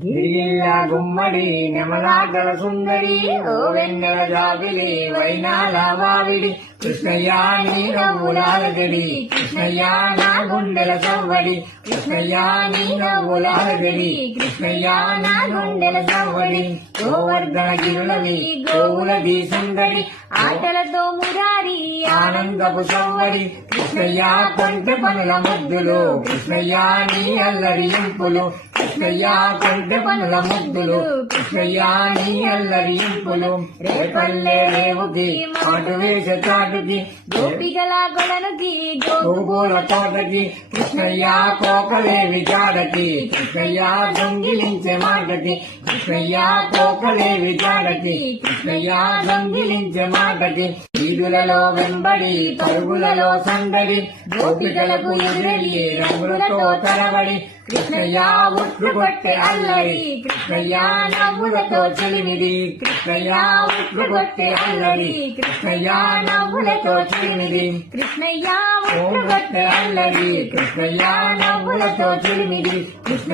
గిరిగిల్లా గుమ్మడి నెమలాటల సుందరి ఓ వెన్నెల జాబిలి వైనాల వావిడి కృష్ణయ్య నీ నవ్వులాలగడి కృష్ణయ్య నా గుండెల సవ్వడి కృష్ణయ్య నీ నవ్వులాలగడి కృష్ణయ్య నా గుండెల సవ్వడి గోవర్ధన గిరులవి గోవులది సందడి ఆటలతో మురారి ఆనందపు సవ్వడి కృష్ణయ్య కొంటె పనుల ముద్దులు కృష్ణయ్య నీ అల్లరి ఇంపులు కృష్ణయ్య కొంటె పనుల ముద్దులు కృష్ణయ్య నీ అల్లరి ఇంపులు రేపల్లె రేవుకి మాటు వేసే చాటుకి గోపికల కొలనుకి గోపూల తోటకి కృష్ణయ్య కోకలేవి జాడకి కృష్ణయ్య దొంగిలించే మాటకి కృష్ణయ్య కోకలేవి జాడకి కృష్ణయ్య దొంగిలించే మాటకి వీధులలో వెంబడి పరుగులలో సందడి గోపికలకు ఎదురెళ్ళి రంగులతో తరబడి కృష్ణయ్య ఉట్లు కొట్టే అల్లరి కృష్ణయ్య నవ్వులతో చెలిమిది కృష్ణయ్య ఉట్లు కొట్టే అల్లరి కృష్ణయ్య నవ్వులతో చెలిమిది కృష్ణయ్య ఉట్లు కొట్టే అల్లరి కృష్ణయ్య నవ్వులతో చెలిమిది కృష్ణ